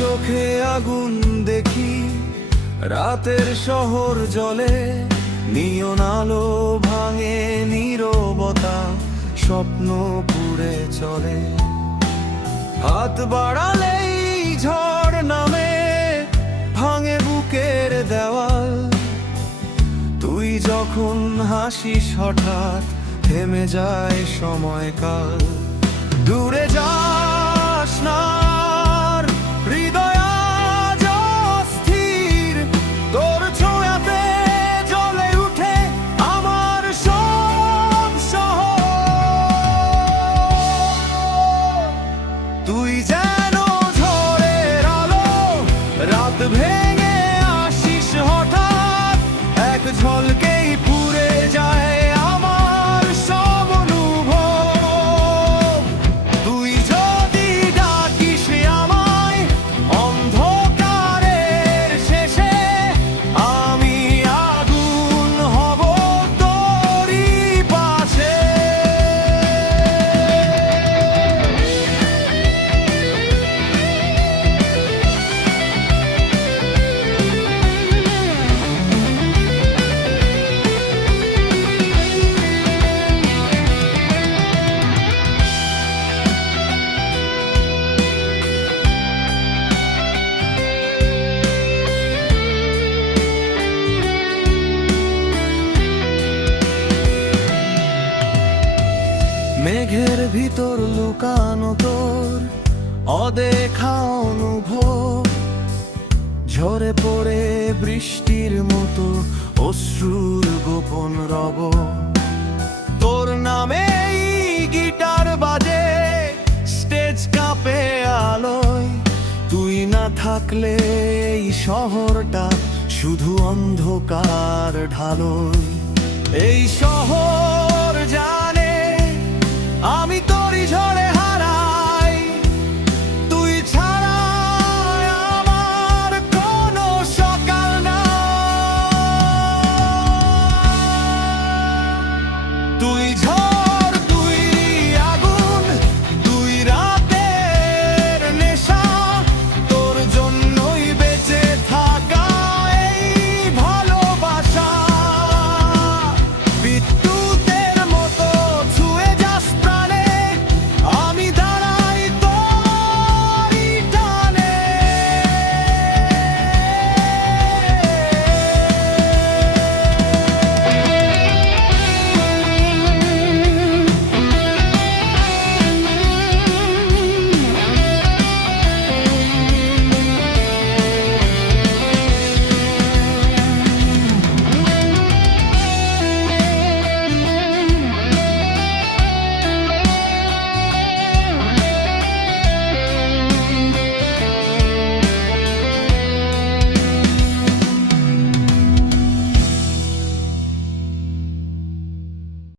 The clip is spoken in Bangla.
চোখে আগুন দেখি, রাতের শহর জ্বলে, নিয়ন আলো ভাঙে নীরবতা, স্বপ্ন পুড়ে চলে। হাত বাড়ালেই ঝড় নামে, ভাঙে বুকের দেওয়াল। তুই যখন হাসিস হঠাৎ থেমে যায় সময়কাল। দূরে যাস না, হৃদয় আজ অস্থির, তোর ছোঁয়াতে জ্বলে উঠে আমার সব শহর। তুই যেন ঝড়ের আলো, রাত ভেঙে আসিস হঠাৎ, এক ঝলকেই পুড়ে যায় আমার সব অনুভব। তুই যদি ডাকিস আমায় অন্ধকারের শেষে, আমি আগুন হব তোরই পাশে। মেঘের ভিতর লুকানো তোর অদেখা অনুভব, ঝরে পড়ে বৃষ্টির মতো অশ্রুর গোপন রব। তোর নামেই গিটার বাজে, স্টেজ কাঁপে আলোয়। তুই না থাকলে এই শহরটা শুধু অন্ধকার ঢালোয়। এই শহর জানে আমি তোরই ঝড়ে